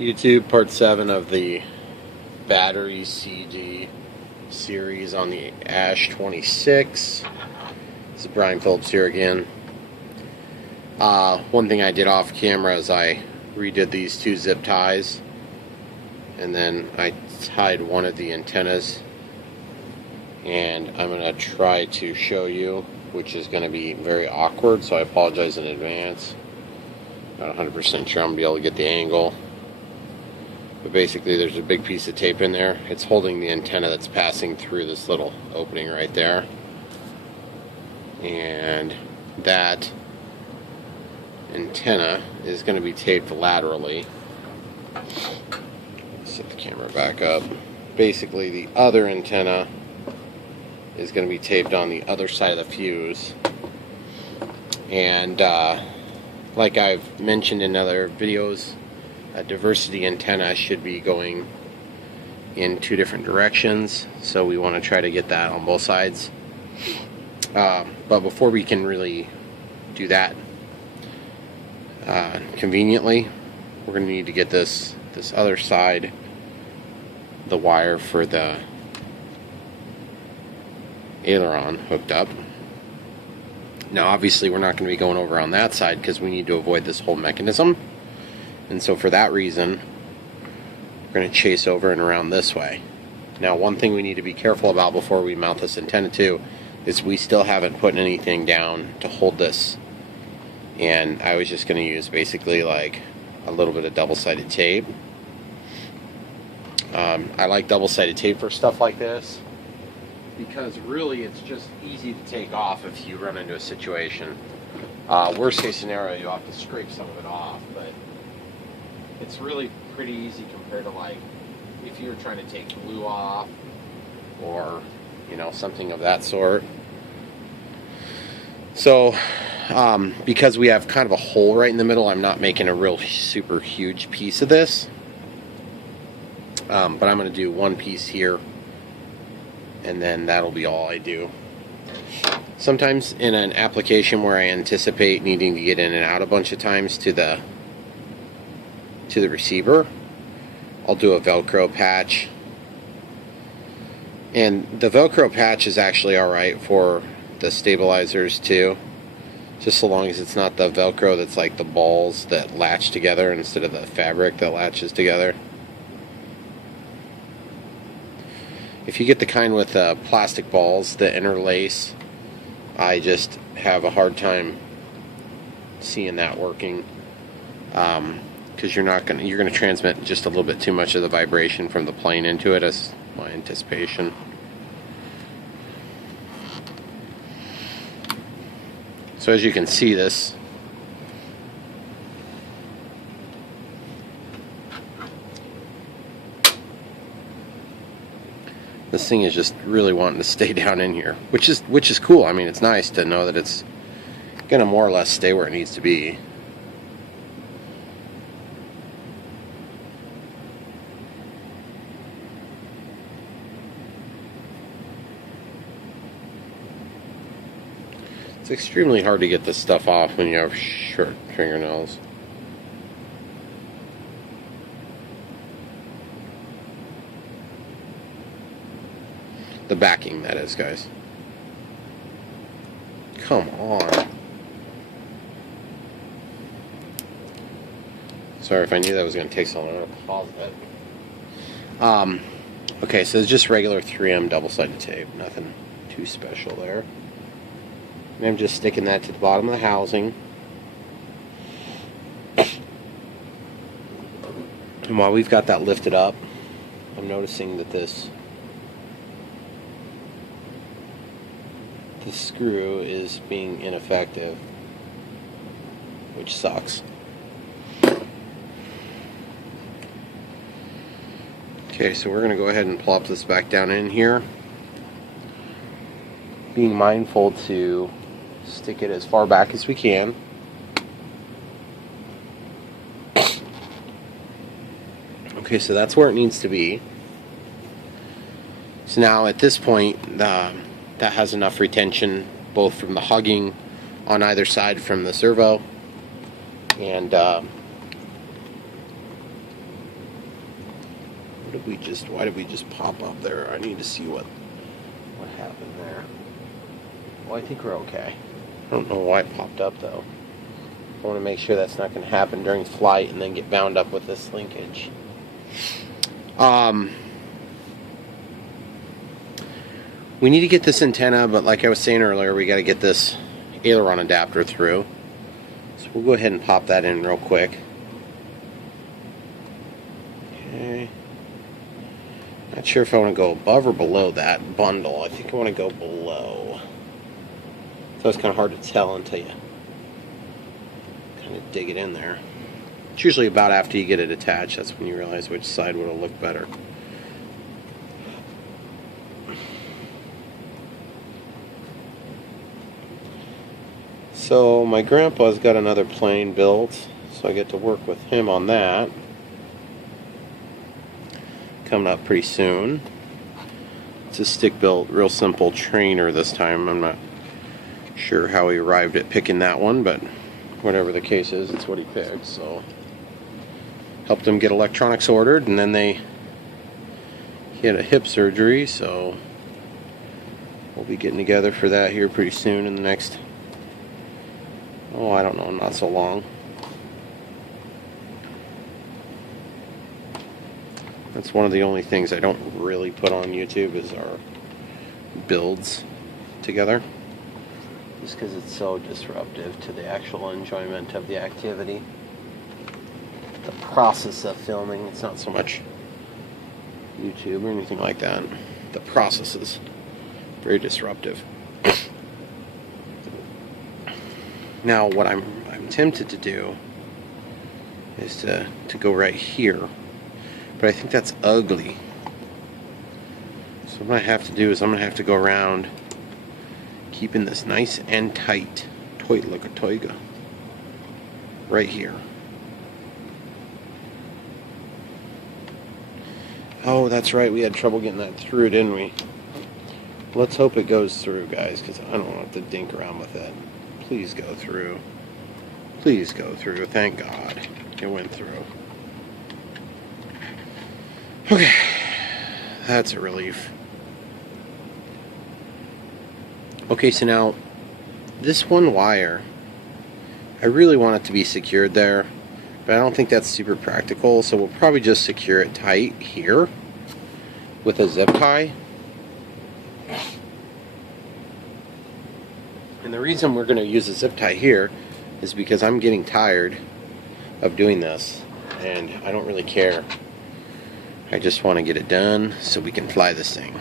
YouTube, part 7 of the battery CG series on the ASH26. This is Brian Phillips here again. One thing I did off camera is I redid these two zip ties, and then I tied one of the antennas, and I'm going to try to show you, which is going to be very awkward, so I apologize in advance. Not 100% sure I'm going to be able to get the angle. But basically there's a big piece of tape in there. It's holding the antenna that's passing through this little opening right there. And that antenna is going to be taped laterally. Let's set the camera back up. Basically the other antenna is going to be taped on the other side of the fuse. And like I've mentioned in other videos, a diversity antenna should be going in two different directions, so we want to try to get that on both sides. But before we can really do that conveniently, we're going to need to get this other side, the wire for the aileron, hooked up. Now obviously we're not going to be going over on that side because we need to avoid this whole mechanism. And so for that reason, we're going to chase over and around this way. Now one thing we need to be careful about before we mount this antenna too is we still haven't put anything down to hold this. And I was just going to use basically like a little bit of double-sided tape. I like double-sided tape for stuff like this because really it's just easy to take off if you run into a situation. Worst case scenario, you'll have to scrape some of it off, but it's really pretty easy compared to like if you were trying to take glue off or something of that sort. So because we have kind of a hole right in the middle, I'm not making a real super huge piece of this, but I'm going to do one piece here, and then that'll be all I do. Sometimes in an application where I anticipate needing to get in and out a bunch of times to the receiver, I'll do a Velcro patch. And the Velcro patch is actually alright for the stabilizers too, just so long as it's not the Velcro that's like the balls that latch together instead of the fabric that latches together. If you get the kind with plastic balls that interlace, I just have a hard time seeing that working. Because you're going to transmit just a little bit too much of the vibration from the plane into it, as my anticipation. So as you can see, this thing is just really wanting to stay down in here, which is cool. I mean, it's nice to know that it's going to more or less stay where it needs to be. It's extremely hard to get this stuff off when you have short fingernails. The backing, that is, guys. Come on. Sorry if I knew that was going to take so long. I'm going to pause that. Okay, so it's just regular 3M double-sided tape. Nothing too special there. And I'm just sticking that to the bottom of the housing. And while we've got that lifted up, I'm noticing that this screw is being ineffective, which sucks. Okay, so we're going to go ahead and plop this back down in here, being mindful to stick it as far back as we can. Okay, so that's where it needs to be. So now at this point, that has enough retention both from the hugging on either side from the servo and Why did we just pop up there? I need to see what happened there. Well, I think we're okay. I don't know why it popped up though. I want to make sure that's not going to happen during flight and then get bound up with this linkage. We need to get this antenna, but like I was saying earlier, we got to get this aileron adapter through. So we'll go ahead and pop that in real quick. Okay. Not sure if I want to go above or below that bundle. I think I want to go below. So it's kind of hard to tell until you kind of dig it in there. It's usually about after you get it attached, that's when you realize which side would have looked better. So my grandpa's got another plane built, so I get to work with him on that. Coming up pretty soon. It's a stick-built, real simple trainer this time. I'm not sure how he arrived at picking that one, but whatever the case is, it's what he picked. So helped him get electronics ordered, and then he had a hip surgery, so we'll be getting together for that here pretty soon in the next, I don't know, not so long. That's one of the only things I don't really put on YouTube is our builds together. Just because it's so disruptive to the actual enjoyment of the activity. The process of filming, it's not so much YouTube or anything like that. The process is very disruptive. Now what I'm tempted to do is to go right here. But I think that's ugly. So what I have to do is I'm going to have to go around keeping this nice and tight. Toiga. Right here. Oh, that's right. We had trouble getting that through, didn't we? Let's hope it goes through, guys, because I don't want to dink around with it. Please go through. Please go through. Thank God it went through. Okay. That's a relief. Okay, so now this one wire, I really want it to be secured there, but I don't think that's super practical, so we'll probably just secure it tight here with a zip tie. And the reason we're going to use a zip tie here is because I'm getting tired of doing this, and I don't really care. I just want to get it done so we can fly this thing.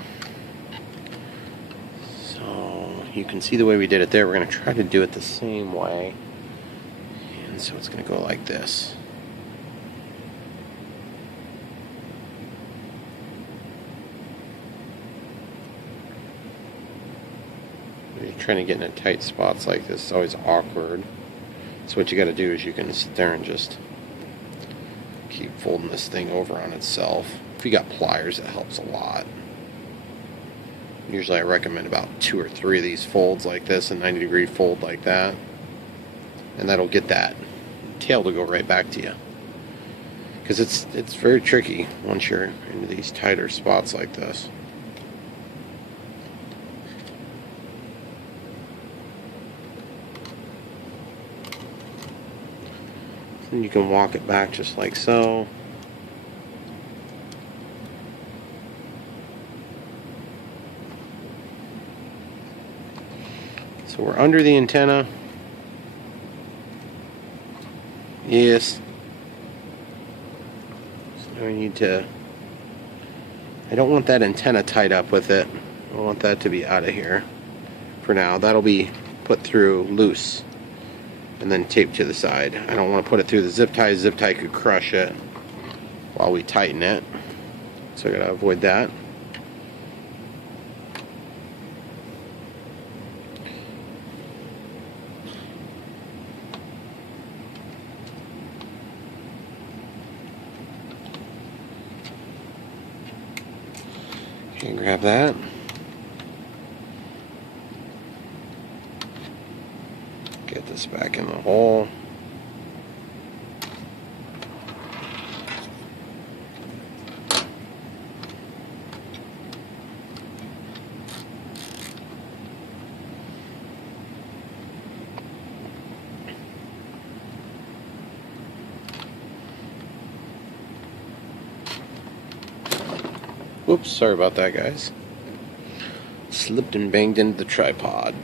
So you can see the way we did it there. We're going to try to do it the same way. And so it's going to go like this. You're trying to get in tight spots like this. It's always awkward. So what you got to do is you can sit there and just keep folding this thing over on itself. If you got pliers, it helps a lot. Usually I recommend about 2 or 3 of these folds like this, a 90-degree fold like that. And that'll get that tail to go right back to you. Because it's very tricky once you're into these tighter spots like this. And you can walk it back just like so. So we're under the antenna. Yes. So I need to, I don't want that antenna tied up with it. I want that to be out of here for now. That'll be put through loose and then taped to the side. I don't want to put it through the zip tie. Zip tie could crush it while we tighten it. So I gotta avoid that. Okay, grab that. Get this back in the hole. Whoops, sorry about that, guys. Slipped and banged into the tripod.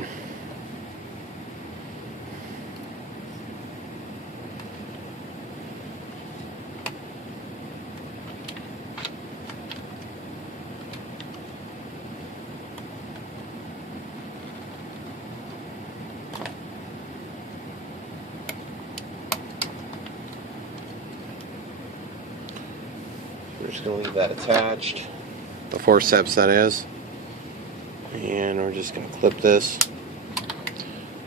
We're just going to leave that attached, the forceps that is, and we're just going to clip this,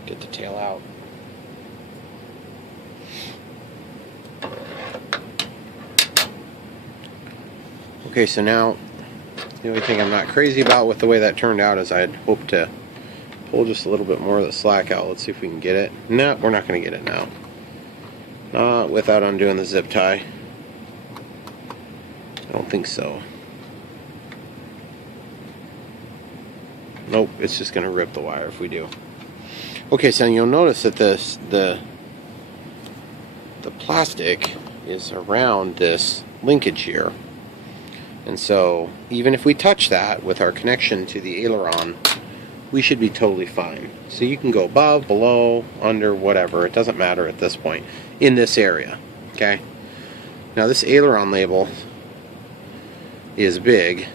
get the tail out. Okay, so now the only thing I'm not crazy about with the way that turned out is I'd hoped to pull just a little bit more of the slack out. Let's see if we can get it. No, we're not going to get it now. Not without undoing the zip tie. I don't think so. Nope, it's just going to rip the wire if we do. Okay, so you'll notice that the plastic is around this linkage here. And so even if we touch that with our connection to the aileron, we should be totally fine. So you can go above, below, under, whatever. It doesn't matter at this point in this area. Okay? Now this aileron label is big,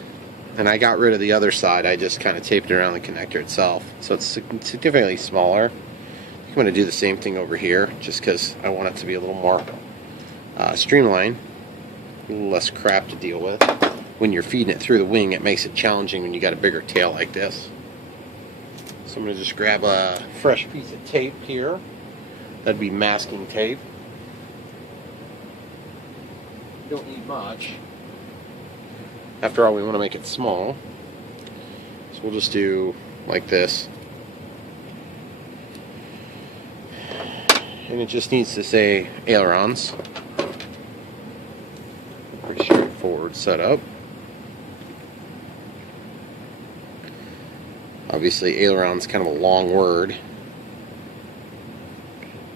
and I got rid of the other side. I just kind of taped it around the connector itself, so it's significantly smaller. I'm going to do the same thing over here just because I want it to be a little more streamlined, a little less crap to deal with. When you're feeding it through the wing, it makes it challenging when you got a bigger tail like this. So I'm going to just grab a fresh piece of tape here. That'd be masking tape. Don't need much. After all, we want to make it small, so we'll just do like this. And it just needs to say ailerons. Pretty straightforward setup. Obviously, aileron's kind of a long word,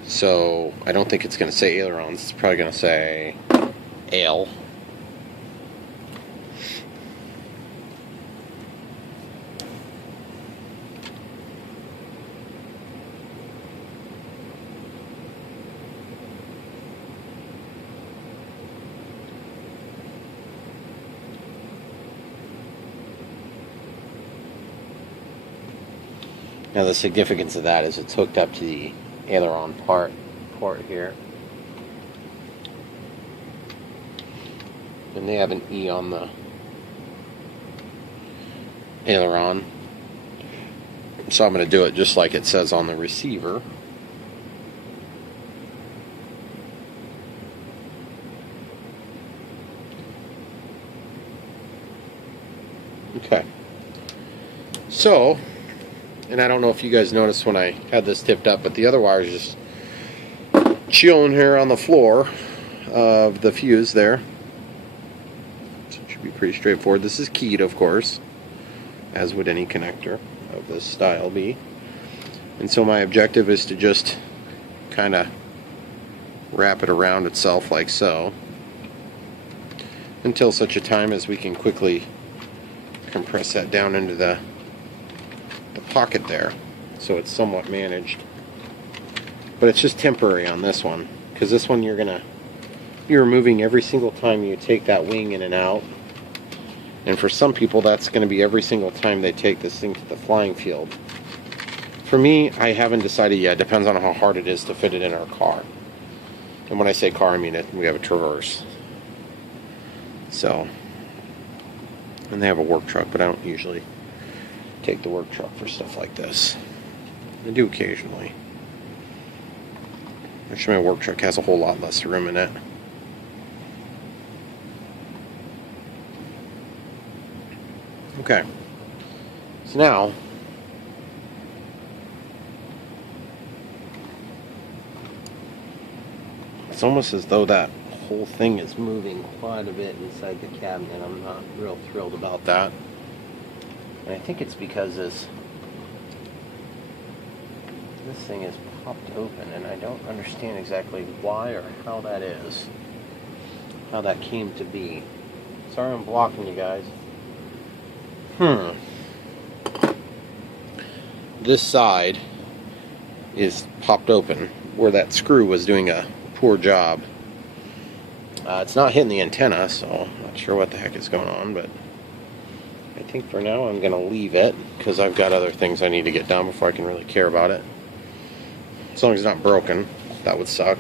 so I don't think it's going to say ailerons. It's probably going to say ail. Now the significance of that is it's hooked up to the aileron port here. And they have an E on the aileron. So I'm going to do it just like it says on the receiver. Okay. So, and I don't know if you guys noticed when I had this tipped up, but the other wire is just chilling here on the floor of the fuse there. So it should be pretty straightforward. This is keyed, of course, as would any connector of this style be. And so my objective is to just kind of wrap it around itself like so, until such a time as we can quickly compress that down into the pocket there, so it's somewhat managed. But it's just temporary on this one, because this one you're removing every single time you take that wing in and out. And for some people that's going to be every single time they take this thing to the flying field. For me, I haven't decided yet. It depends on how hard it is to fit it in our car. And when I say car, I mean we have a Traverse. So, and they have a work truck, but I don't usually take the work truck for stuff like this. I do occasionally. Actually, my work truck has a whole lot less room in it. Okay. So now, it's almost as though that whole thing is moving quite a bit inside the cabinet. I'm not real thrilled about that. And I think it's because this thing is popped open, and I don't understand exactly why or how that is. How that came to be. Sorry I'm blocking you guys. This side is popped open where that screw was doing a poor job. It's not hitting the antenna, so I'm not sure what the heck is going on, but I think for now I'm going to leave it because I've got other things I need to get done before I can really care about it. As long as it's not broken, that would suck.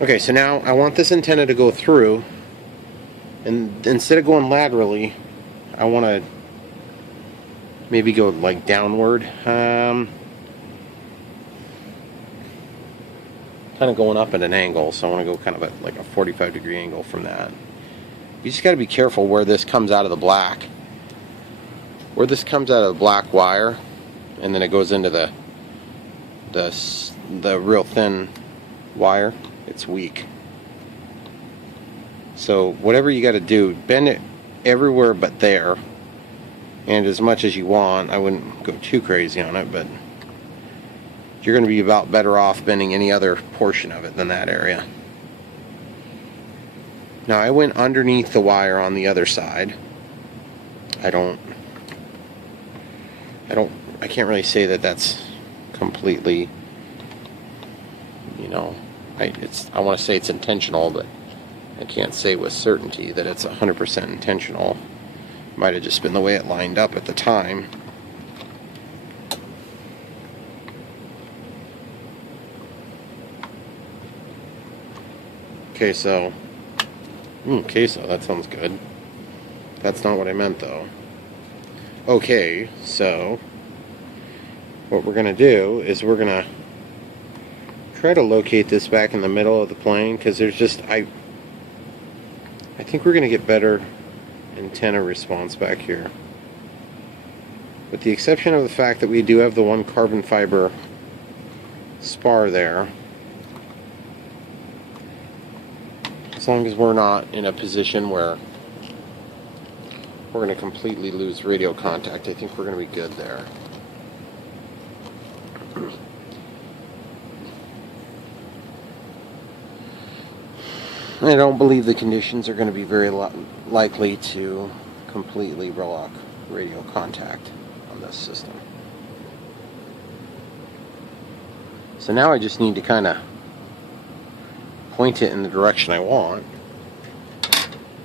Okay, so now I want this antenna to go through, and instead of going laterally, I want to maybe go like downward. Kind of going up at an angle, so I want to go kind of at like a 45-degree angle from that. You just got to be careful where this comes out of the black. Where this comes out of the black wire, and then it goes into the real thin wire, it's weak. So whatever you got to do, bend it everywhere but there, and as much as you want. I wouldn't go too crazy on it, but you're going to be about better off bending any other portion of it than that area. Now I went underneath the wire on the other side. I can't really say that that's completely, you know, I want to say it's intentional, but I can't say with certainty that it's 100% intentional. Might have just been the way it lined up at the time. Queso. Queso, that sounds good. That's not what I meant, though. Okay, so what we're going to do is we're going to try to locate this back in the middle of the plane, because there's just, I think we're going to get better antenna response back here. With the exception of the fact that we do have the one carbon fiber spar there. As long as we're not in a position where we're going to completely lose radio contact, I think we're going to be good there. I don't believe the conditions are going to be very likely to completely block radio contact on this system. So now I just need to kind of point it in the direction I want,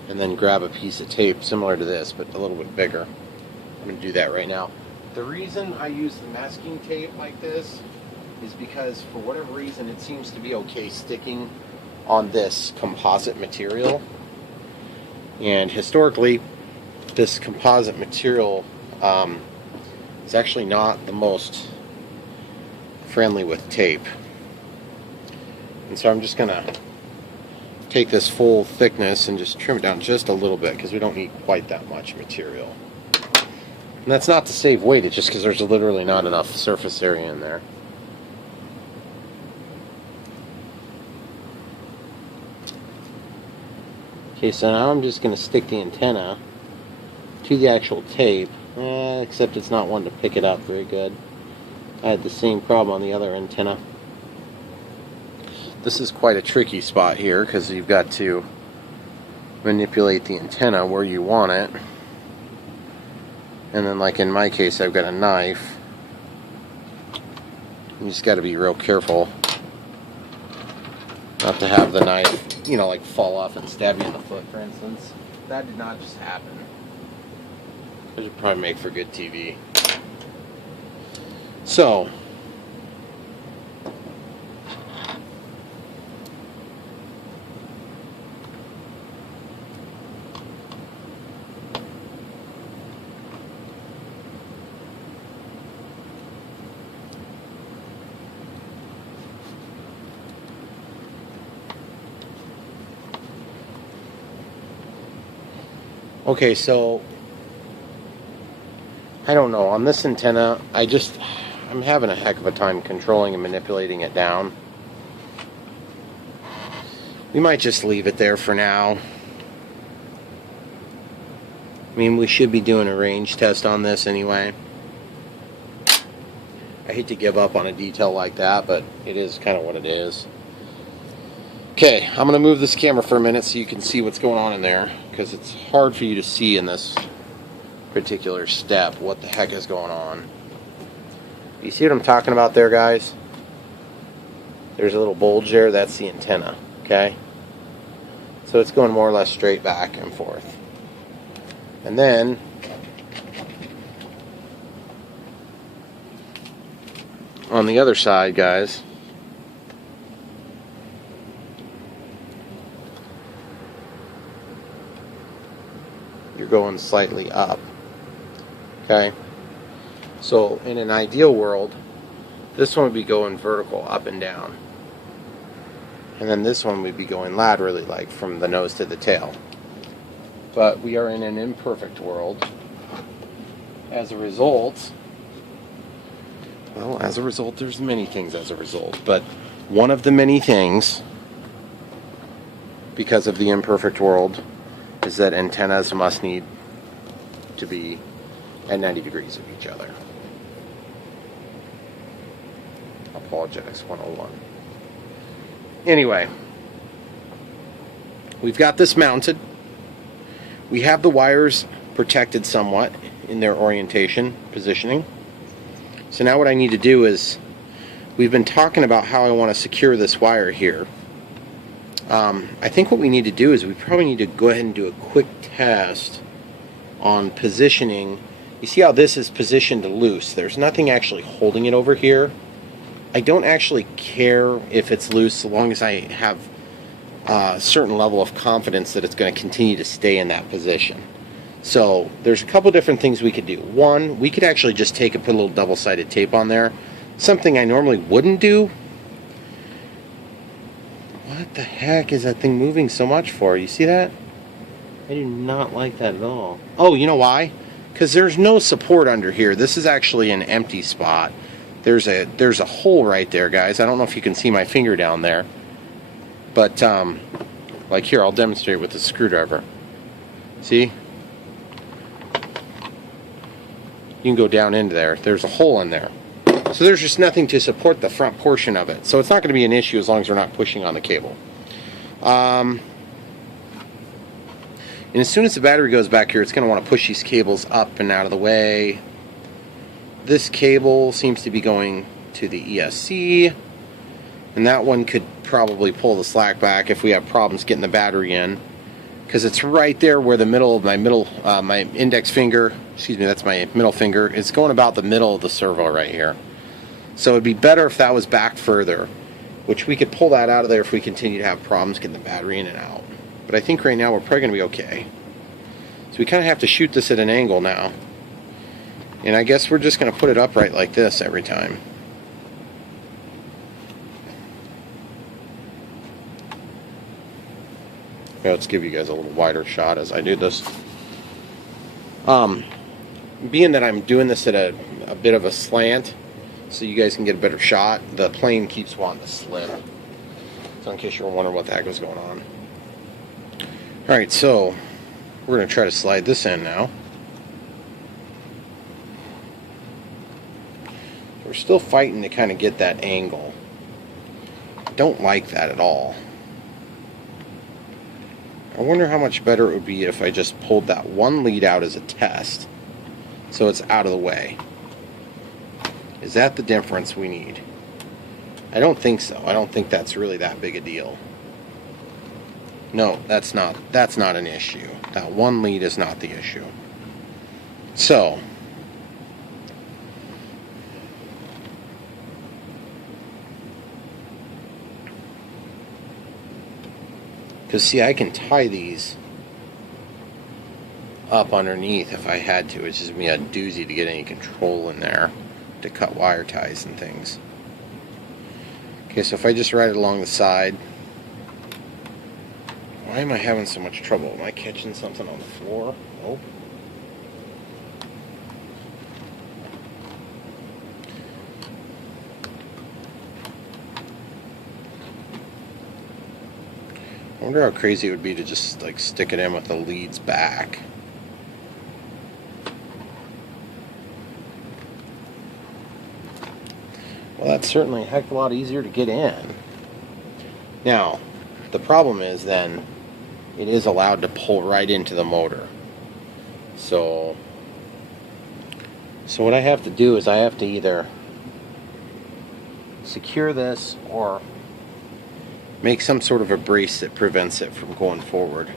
and then grab a piece of tape similar to this, but a little bit bigger. I'm going to do that right now. The reason I use the masking tape like this is because, for whatever reason, it seems to be okay sticking on this composite material. And historically, this composite material is actually not the most friendly with tape. And so I'm just going to take this full thickness and just trim it down just a little bit, because we don't need quite that much material. And that's not to save weight, it's just because there's literally not enough surface area in there. Okay, so now I'm just going to stick the antenna to the actual tape, except it's not one to pick it up very good. I had the same problem on the other antenna. This is quite a tricky spot here, because you've got to manipulate the antenna where you want it. And then, like in my case, I've got a knife. You just got to be real careful not to have the knife, you know, like fall off and stab you in the foot, for instance. That did not just happen. It would probably make for good TV. So, okay, so I don't know, on this antenna, I'm having a heck of a time controlling and manipulating it down. We might just leave it there for now. I mean, we should be doing a range test on this anyway. I hate to give up on a detail like that, but it is kind of what it is. Okay, I'm going to move this camera for a minute so you can see what's going on in there, because it's hard for you to see in this particular step what the heck is going on. You see what I'm talking about there, guys? There's a little bulge there. That's the antenna, okay? So it's going more or less straight back and forth. And then on the other side, guys, you're going slightly up. Okay? So in an ideal world, this one would be going vertical up and down. And then this one would be going laterally, like from the nose to the tail. But we are in an imperfect world. As a result, there's many things as a result. But one of the many things, because of the imperfect world, is that antennas must need to be at 90 degrees of each other. Apologetics 101. Anyway, we've got this mounted. We have the wires protected somewhat in their orientation, positioning. So now what I need to do is, we've been talking about how I want to secure this wire here. I think what we need to do is we probably need to go ahead and do a quick test on positioning. You see how this is positioned loose? There's nothing actually holding it over here. I don't actually care if it's loose so long as I have a certain level of confidence that it's going to continue to stay in that position. So there's a couple different things we could do. One, we could actually just take and put a little double-sided tape on there. Something I normally wouldn't do. What the heck is that thing moving so much for? You see that? I do not like that at all. Oh, you know why? Because there's no support under here. This is actually an empty spot. There's a hole right there, guys. I don't know if you can see my finger down there. But, like here, I'll demonstrate with the screwdriver. See? You can go down into there. There's a hole in there. So there's just nothing to support the front portion of it. So it's not going to be an issue as long as we're not pushing on the cable. And as soon as the battery goes back here, it's going to want to push these cables up and out of the way. This cable seems to be going to the ESC. And that one could probably pull the slack back if we have problems getting the battery in. Because it's right there where the middle of my index finger, excuse me, that's my middle finger, it's going about the middle of the servo right here. So it'd be better if that was back further, which we could pull that out of there if we continue to have problems getting the battery in and out. But I think right now we're probably going to be okay. So we kind of have to shoot this at an angle now. And I guess we're just going to put it upright like this every time. Okay, let's give you guys a little wider shot as I do this. Being that I'm doing this at a bit of a slant, so you guys can get a better shot, the plane keeps wanting to slip. So in case you're wondering what the heck was going on. Alright, so we're going to try to slide this in now. We're still fighting to kind of get that angle. Don't like that at all. I wonder how much better it would be if I just pulled that one lead out as a test, so it's out of the way. Is that the difference we need? I don't think so. I don't think that's really that big a deal. No, that's not an issue. That one lead is not the issue. So, because see, I can tie these up underneath if I had to. It's just me a doozy to get any control in there to cut wire ties and things. Okay, so if I just ride it along the side. Why am I having so much trouble? Am I catching something on the floor? Nope. I wonder how crazy it would be to just like stick it in with the leads back. Well, that's certainly a heck of a lot easier to get in. Now, the problem is then it is allowed to pull right into the motor. So So what I have to do is I have to either secure this or make some sort of a brace that prevents it from going forward.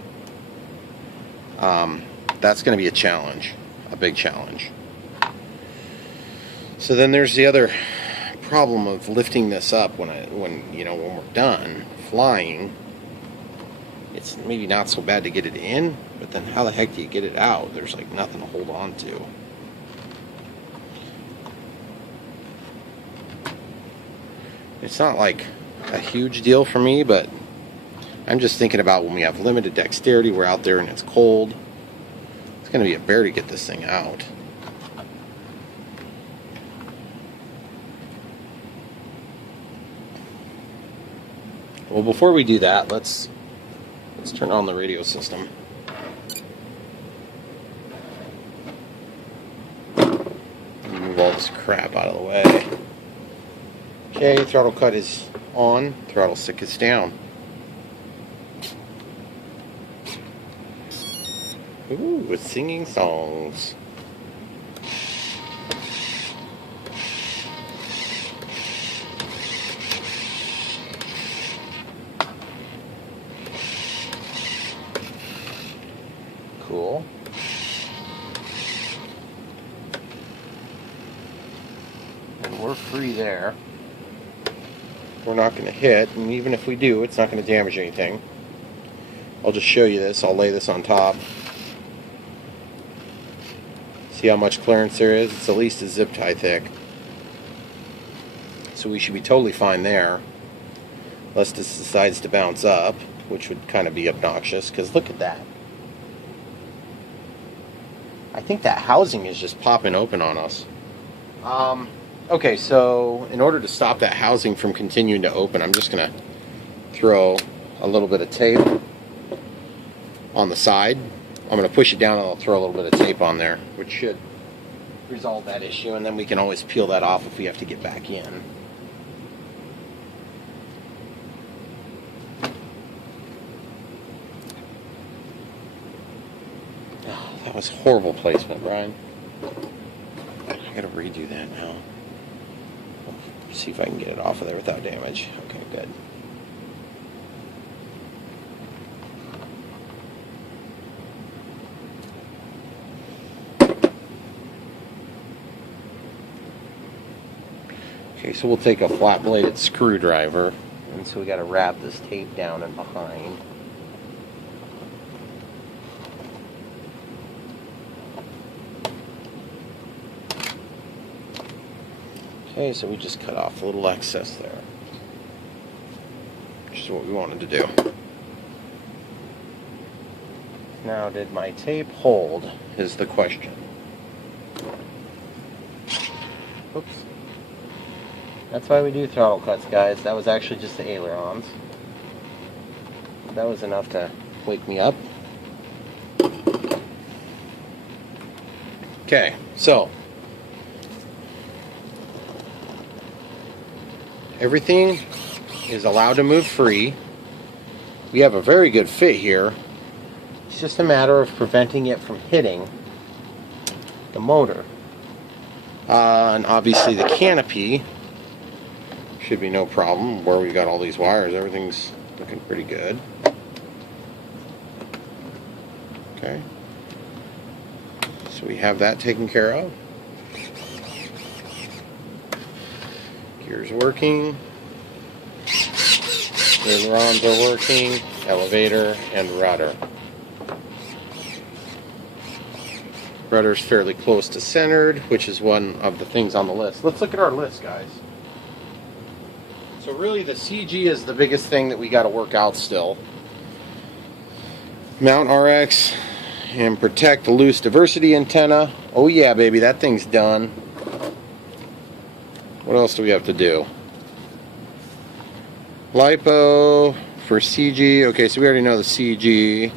That's going to be a challenge, a big challenge. So then there's the other problem of lifting this up when we're done flying. It's maybe not so bad to get it in, but then how the heck do you get it out? There's like nothing to hold on to. It's not like a huge deal for me, but I'm just thinking about when we have limited dexterity, we're out there and it's cold. It's going to be a bear to get this thing out. Well, before we do that, let's turn on the radio system. Move all this crap out of the way. Okay, throttle cut is on, throttle stick is down. Ooh, it's singing songs. Cool. And we're free there. We're not going to hit, and even if we do, it's not going to damage anything. I'll just show you this. I'll lay this on top. See how much clearance there is? It's at least a zip tie thick. So we should be totally fine there. Unless this decides to bounce up, which would kind of be obnoxious, because look at that. I think that housing is just popping open on us. Okay, so in order to stop that housing from continuing to open, I'm just going to throw a little bit of tape on the side. I'm going to push it down and I'll throw a little bit of tape on there, which should resolve that issue, and then we can always peel that off if we have to get back in. Oh, that was horrible placement, Brian. I got to redo that now. See if I can get it off of there without damage. Okay, good. Okay, so we'll take a flat-bladed screwdriver, and so we got to wrap this tape down and behind. Okay, so we just cut off a little excess there, which is what we wanted to do. Now, did my tape hold, is the question. Oops. That's why we do throttle cuts, guys. That was actually just the ailerons. That was enough to wake me up. Okay, so everything is allowed to move free. We have a very good fit here. It's just a matter of preventing it from hitting the motor. And obviously the canopy should be no problem. Where we've got all these wires, everything's looking pretty good. Okay. So we have that taken care of. Gears working. Ailerons are working. Elevator and rudder. Rudder's fairly close to centered, which is one of the things on the list. Let's look at our list, guys. So really the CG is the biggest thing that we got to work out still. Mount RX and protect the loose diversity antenna. Oh yeah, baby, that thing's done. What else do we have to do? LiPo for CG. Okay, so we already know the CG.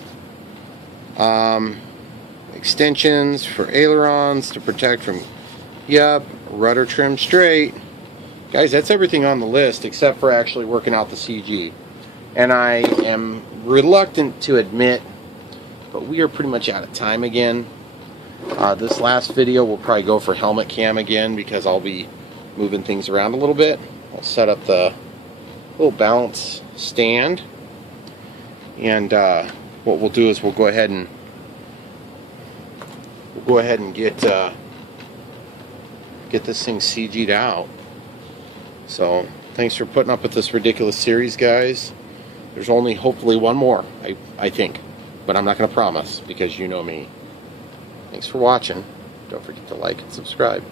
Extensions for ailerons to protect from, yep, rudder trim straight. Guys, that's everything on the list except for actually working out the CG. And I am reluctant to admit, but we are pretty much out of time again. This last video will probably go for helmet cam again because I'll be moving things around a little bit. I'll set up the little balance stand, and what we'll do is we'll go ahead and get this thing CG'd out. So thanks for putting up with this ridiculous series, guys. There's only hopefully one more, I think, but I'm not going to promise because you know me. Thanks for watching. Don't forget to like and subscribe.